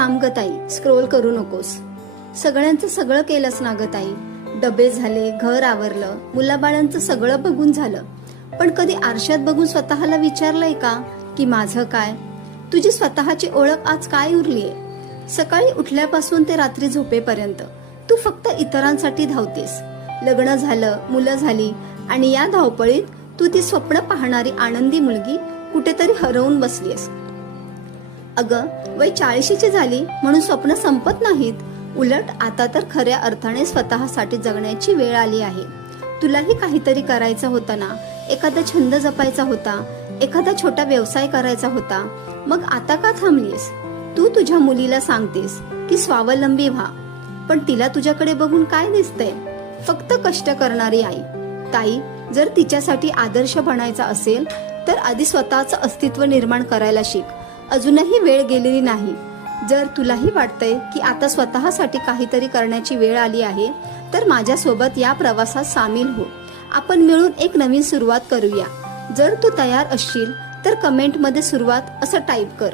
थांब ग ताई, स्क्रोल करू नकोस. सगळ्यांचं सगळं केलंस ना ग ताई. डबे झाले, घर आवरलं, मुलाबाळांचं सगळं बघून झालं. पण कधी आरशात बघून स्वतःला विचारलंय का की माझं काय? तुझी स्वतःची ओळख आज काय उरलीये? सकाळी उठल्यापासून ते रात्री झोपेपर्यंत तू फक्त इतरांसाठी धावतेस. लग्न झालं, मुलं झाली आणि या धावपळीत तू ती स्वप्न पाहणारी आनंदी मुलगी कुठेतरी हरवून बसलीस. अगं, वय 40ची झाली म्हणून स्वप्न संपत नाहीत. उलट आता तर खऱ्या अर्थाने स्वतःसाठी जगण्याची वेळ आली आहे. तुलाही काहीतरी करायचं होतं ना, एखादा छंद जपायचा होता, एखादा छोटा व्यवसाय करायचा होता. मग आता का थांबलीस? तू तुझ्या मुलीला सांगतेस की स्वावलंबी व्हा, पण तिला तुझ्याकडे बघून काय दिसतंय? फक्त कष्ट करणारी आई. ताई, जर तिच्यासाठी आदर्श बनायचा असेल तर आधी स्वतःचं अस्तित्व निर्माण करायला शिक. अजूनही वेळ गेलेली नाही. जर तुलाही वाटतंय की आता स्वतःसाठी काहीतरी करण्याची वेळ आली आहे तर माझ्यासोबत या प्रवासात सामील हो. आपण मिळून एक नवीन सुरुवात करूया. जर तू तयार असशील तर कमेंटमध्ये सुरुवात असं टाईप कर.